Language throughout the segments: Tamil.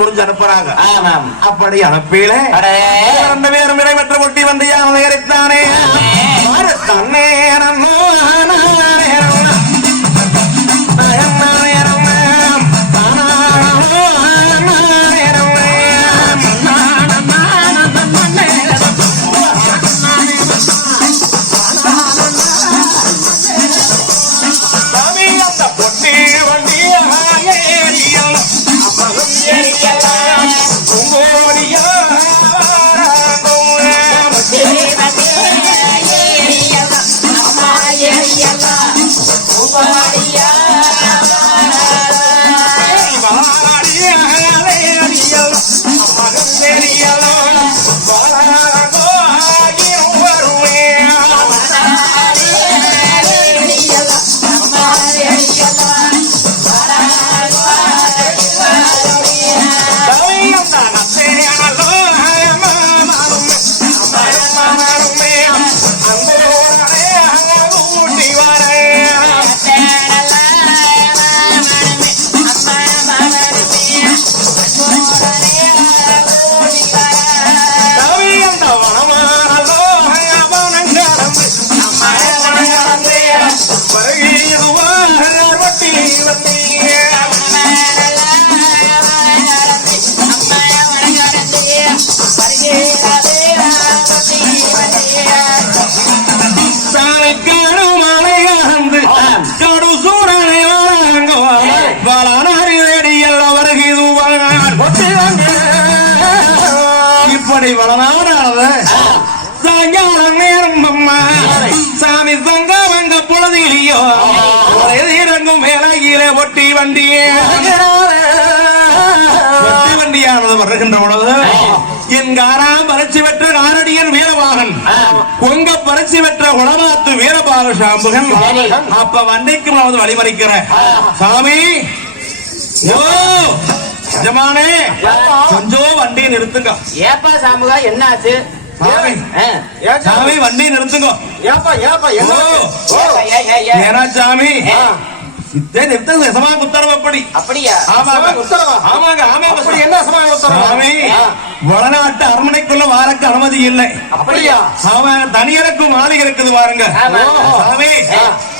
முடிஞ்சு அனுப்புறாங்க. அப்படி அனுப்பில 2 பேரும் இடைபெற்ற ஒட்டி வந்து யானை எரித்தானே தன்னேரம் சாயங்காலம் நேரம் அம்மா சாமி சங்க வங்க பொழுதிலையோ இறங்கும் மேலகிலே ஒட்டி வண்டியானது வருகின்ற பொழுது என் காராம் பறிச்சு பெற்ற காரடியன் வீரபாகன் கொங்க பறிச்சு பெற்ற உளமாத்து வீரபாக சாம்புகன் அப்ப வண்டிக்கு நான் வழிமறிக்கிற சாமி ஜமானே கொஞ்சம் வண்டி நிறுத்துங்க. ஏப்பா சாமுகா என்ன ஆச்சு? சாமி வண்டி நிறுத்துங்க. ஏப்பா ஏப்பா ஏனா சாமி சித்தே நிறுத்துங்க. சமாங்க உத்தரவு அப்படி. அப்படியா? ஆமாங்க உத்தரவு. ஆமாங்க ஆமாங்க. அப்படி என்ன சமாங்க உத்தரவு? சாமி வடநாட்டு அரண்மனைக்குள்ள வாரக்கு அனுமதி இல்லை. அப்படியா? ஆமாங்க தனியருக்கும் மாளிகை இருக்குது பாருங்க. சாமி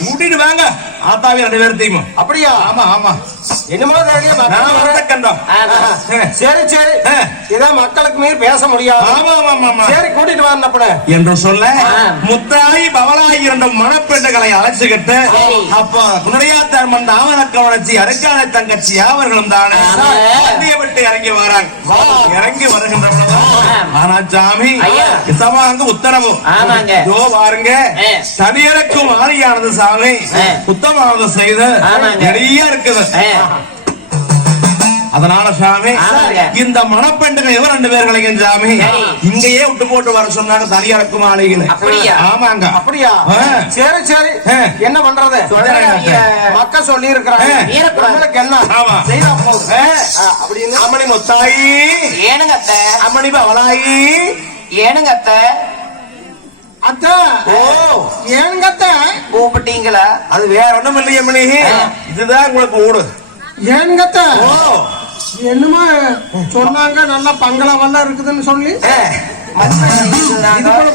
கூட்டிட்டு வாங்க ஆத்தாவி 2 பேர்த்தையும். அப்படியா? ஆமா ஆமா. என்னமோ சரி சரி இத மக்களுக்கு மீறி பேச முடியாது. ஆமா ஆமா சரி கூட்டிட்டு வந்தப்பட என்று சொல்ல முத்தாயி பவளாயி 2 மணப்பெண்களை அழைச்சுக்கிட்டு அப்ப குனடியாத்தார் மண் ஆவணக்கவனச்சி அருக்கான தங்கச்சி அவர்களும் தானே வண்டியை விட்டு இறங்கி வராங்க. இறங்கி வருகின்ற ஆனா சாமி இசமாங்க உத்தரவு பாருங்க தனியருக்கும் ஆணையானது சாமி உத்தமானது செய்து நிறைய இருக்குது. அதனால சாமி இந்த மணப்பெண்டுகள் 2 பேர்களையும் சாமி இங்கேயே விட்டு போட்டு வர சொன்னாங்க தனியரக்கும் ஆலைகள். ஆமாங்க. அப்படியா? சரி சரி என்ன பண்றது மக்கள் சொல்லி இருக்கிறாங்க என்ன செய்யறா போகுது அப்படின்னு. அம்மணி முத்தாயி ஏனுங்க அத்தை, அம்மணி பவளாயி ஏனுங்க அத்தை. அத்தா ஏனுங்க அத்தை கூப்பிட்டீங்களா? அது வேற ஒண்ணும் இல்லையே அம்மணி, இதுதான் உங்களுக்கு ஊடு. ஏனுங்க அத்தை என்னமா சொன்னாங்க நல்ல பங்களா இருக்குதுன்னு சொல்லி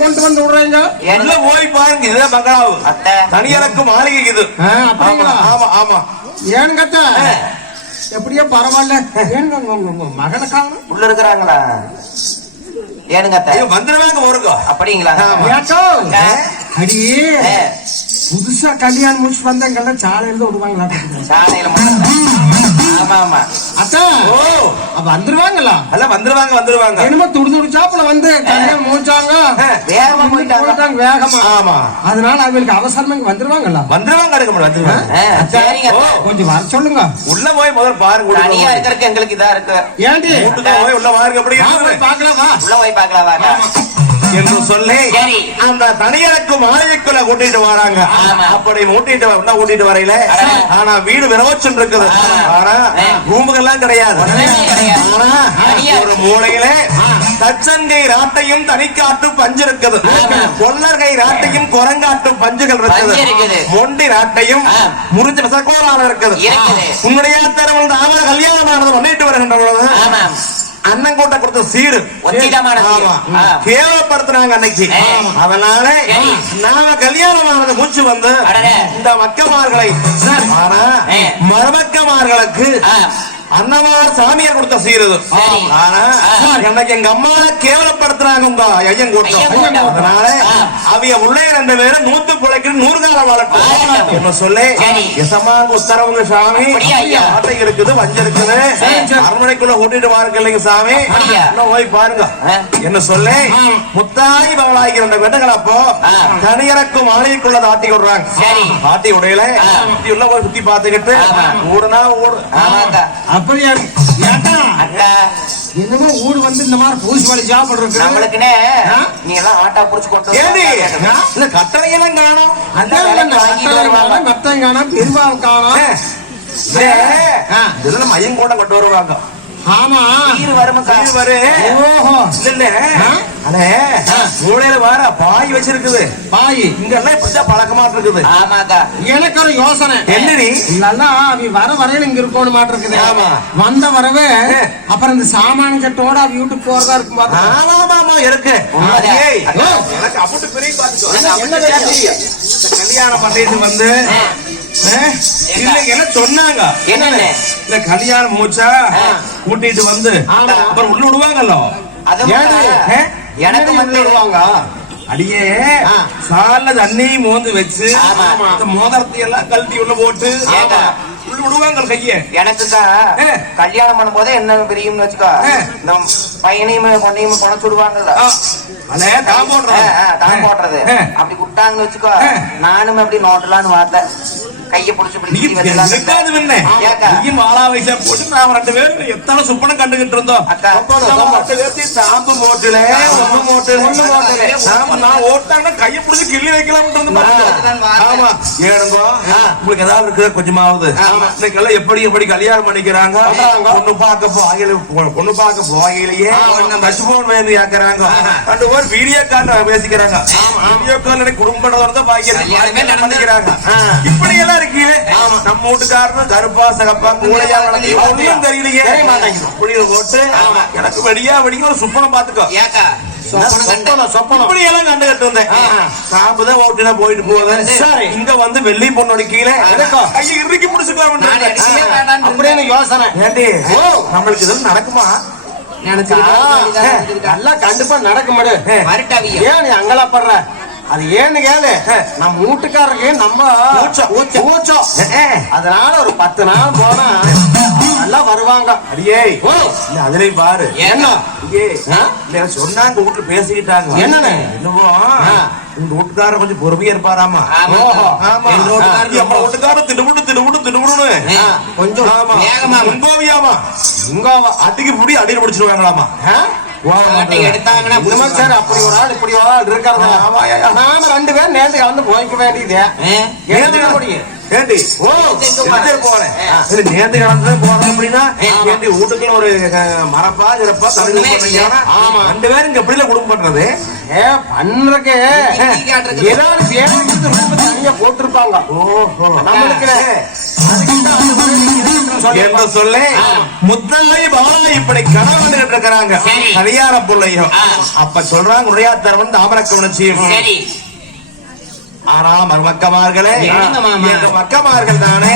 கொண்டு வந்து விடுறீங்க. போய் பாருங்க இதுதான் பங்களாவு தனியரக்கு மாளிகை இது. அப்படிங்களா? ஆமா ஆமா. ஏனுங்க அத்தை எப்படியோ பரவாயில்ல. மகனுக்காக உள்ள இருக்கிறாங்களா? ஏனுங்க அத்தை வந்துருவாங்க வருங்க. அப்படிங்களா? அடியே புதுசா கல்யாணம் முடிச்சு வந்தாங்க சாலையில விடுவாங்களா? சாலையில ஆமா ஆமா அத்தா வந்துருவாங்களா? அல்ல வந்துருவாங்க வந்துருவாங்க. என்னமோ துடிச்சாப்புல வந்து கல்யாணம் முடிச்சாங்க வேகமா போயிட்டாங்க வேகமா. ஆமா அதனால அவங்களுக்கு அவசரமா வந்துருவாங்களா? வந்துருவாங்க வந்துருவாங்க. கொஞ்சம் வர சொல்லுங்க. உள்ள போய் முதல்ல பாருங்க. தனியா இருக்கிறதுக்கு எங்களுக்கு இதா இருக்கு. ஏன்டி போய் உள்ள பாருங்க. அப்படி பாக்கலாமா? உள்ள போய் பாக்கலாமா என்று சொல்லி அந்த தனியருக்கு மாளிகைக்குள்ள கூட்டிட்டு வராங்க. அப்படி கூட்டிட்டு வரையில ஆனா வீடு விரோச்சம் இருக்குது. ஆனா ரூமுகள்லாம் கிடையாது. ஒரு மூலையில தச்சன்கை ராட்டையும் தனிக்காட்டு பஞ்சு இருக்குது, கொள்ளர்கை ராட்டையும் குரங்காட்டு பஞ்சுகள் இருக்குது, மொண்டி ராட்டையும் முறிஞ்ச விசக்கோரால இருக்குது. உன்னுடைய தரம் அவர கல்யாணமானது பண்ணிட்டு வருகின்ற பொழுது அண்ணன் கூட்ட கொடுத்த சீடு கேவலப்படுத்தினாங்க அன்னைக்கு. அதனால நாம கல்யாணமானது மூச்சு வந்து இந்த மக்கமார்களை மருமக்கமார்களுக்கு அண்ணமார் சாமியார் கொடுத்த சீருது. ஆனா எனக்கு எங்க அம்மா கேவலப்படுத்துறாங்க உங்க ஐயன் கூட்டம். அதனால அவைய உள்ளே 2 பேரும் 100 பிள்ளைக்கு 100 காலம் வளர்க்கும் என்ன சொல்லி எசமாங்க உத்தரவுங்க சாமி. ஆட்டை இருக்குது, வஞ்சம் இருக்குது, அரண்மனைக்குள்ள கூட்டிட்டு வாருங்க இல்லைங்க சாமி. இன்னும் போய் பாருங்க என்ன சொல்லி முத்தாய் பவளாகி 2 பெண்கள் அப்போ தனியறக்கும் மாளிகைக்குள்ள ஆட்டி விடுறாங்க. ஆட்டி உடையில உள்ள போய் சுத்தி பாத்துக்கிட்டு ஓடுனா ஓடு. அப்படியா என்னமோ ஊடு வந்து இந்த மாதிரி பூசி வழி சாப்பிடுறது நம்மளுக்குனே நீ எல்லாம் ஆட்டா புடிச்சு கொண்டு இல்ல கட்டளையெல்லாம் காணும், மத்தம் காணும், பெருவாள் காணும், இதெல்லாம் மையம் கூட கொண்டு வருவாங்க. ஆமா மூளையில வார பாய் வச்சிருக்குது. பாய் இங்க எல்லாம் இப்படிதான் பழக்கமா இருக்குது. ஆமாக்கா எனக்கு ஒரு யோசனை என்னடி இல்லன்னா அவ வர வரையில இங்க இருக்கணும் மாட்டு இருக்குது. ஆமா வந்த வரவே அப்புறம் இந்த சாமான கட்டோட அவ வீட்டுக்கு போறதா இருக்கும். ஆமா இருக்கு. எனக்கு அப்படி பெரிய கல்யாணம் பண்ணிட்டு வந்து சொன்னாங்க இல்ல கல்யாணம் மூச்சா கூட்டிட்டு வந்து அப்புறம் உள்ள விடுவாங்கல்ல. எனக்கு வந்து விடுவாங்க அடியே சால தண்ணியை மோந்து வச்சு மோதிரத்தை எல்லாம் கழட்டி உள்ள போட்டு விடுவாங்க கைய. எனக்குதான் கல்யாணம் பண்ணும் போதே என்ன பெரியும்னு வச்சுக்கோ, இந்த பையனையும் பொண்ணையும் குணச்சு விடுவாங்கல்ல, தான் போடுறது அப்படி விட்டாங்கன்னு வச்சுக்கோ. நானும் அப்படி நோட்டலான்னு பார்த்தேன், கைய புடிச்சு மாலா வயசா போட்டு நாம 2 பேரும் எத்தனை சுப்பனம் கண்டுகிட்டு இருந்தோம். சாம்பு மோட்டுல நான் ஓட்டாங்கன்னா கைய புடிச்சு கிள்ளி வைக்கலாம். ஆமா ஏனுங்கோ உங்களுக்கு ஏதாவது இருக்குது கொஞ்சமாவது. இன்னைக்கெல்லாம் எப்படி கல்யாணம் பண்ணிக்கிறாங்க, பொண்ணு பார்க்க போகையிலேயே பசுபோன் வேணும் கேக்குறாங்க. 2 பேர் வீடியோ கால் பேசிக்கிறாங்க. வீடியோ கால் குடும்பம் பண்ணிக்கிறாங்க. இப்படி எல்லாம் இருக்கீங்க. நம்ம வீட்டுக்காரன் கருப்பா சகப்பா கூலையா ஒன்னும் தெரியலையே புளிய போட்டு எனக்கு வெடியா வெடிக்க ஒரு சுப்பனம் பாத்துக்கோ. இப்படி எல்லாம் கண்டுகிட்டு இருந்தேன். சாம்புதான் ஓட்டுனா போயிட்டு போகுது. இங்க வந்து வெள்ளி பொண்ணோட கீழே கையை இறுக்கி முடிச்சுக்கலாம் அப்படின்னு யோசனை. ஏண்டி நம்மளுக்கு இதெல்லாம் நடக்குமா? நல்லா கண்டிப்பா நடக்க மாட்டேன். ஏன் நீ அங்கலாப்படுற? அது ஏன்னு கேளு, நம்ம வீட்டுக்காரருக்கு நம்ம ஊச்சம். அதனால ஒரு 10 நாள் போனா எல்லாம் வருவாங்க. அடியே அதுலயும் பாரு என்ன சொன்னாங்க, வீட்டுல பேசிக்கிட்டாங்க. என்னவோ உங்க வீட்டுக்காரர் கொஞ்சம் பொறுமையா இருப்பாராமா. வீட்டுக்காரர் திடுமுடுன்னு கொஞ்சம் உங்கோவியாமா அதுக்கு புடி அடியில் முடிச்சிருவாங்களாமா. அப்படி ஒரு ஆள் இப்படி ஒரு ஆள் இருக்காங்க. நாம 2 பேரும் நேர்ந்து கலந்து போய்க்க வேண்டியது. நேர்ந்து கலந்து போனோம் அப்படின்னா வீட்டுக்குள்ள ஒரு மரப்பா சிறப்பா தண்ணி 2 பேரும் இங்க எப்படில குடும்பம் பண்றது பண்றதுக்கு ஏதாவது தனியா போட்டிருப்பாங்க. நம்மளுக்கு என்று சொல்ல முத்தல்லை பாலா இப்படி கணவன் இருக்கிறாங்க கல்யாண பிள்ளையும். அப்ப சொல்றாங்க உரையாத்தரவன் தாமரக்க உணர்ச்சியும். ஆனால் மருமக்கமார்களே எங்க மக்கமார்கள் தானே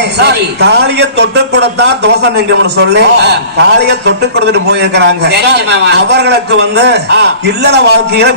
தாலிய தொட்டு கொடுத்தா தோசை நீங்க சொல்லி தாலிய தொட்டு கொடுத்துட்டு போயிருக்கிறாங்க. அவர்களுக்கு வந்து இல்லற வாழ்க்கையில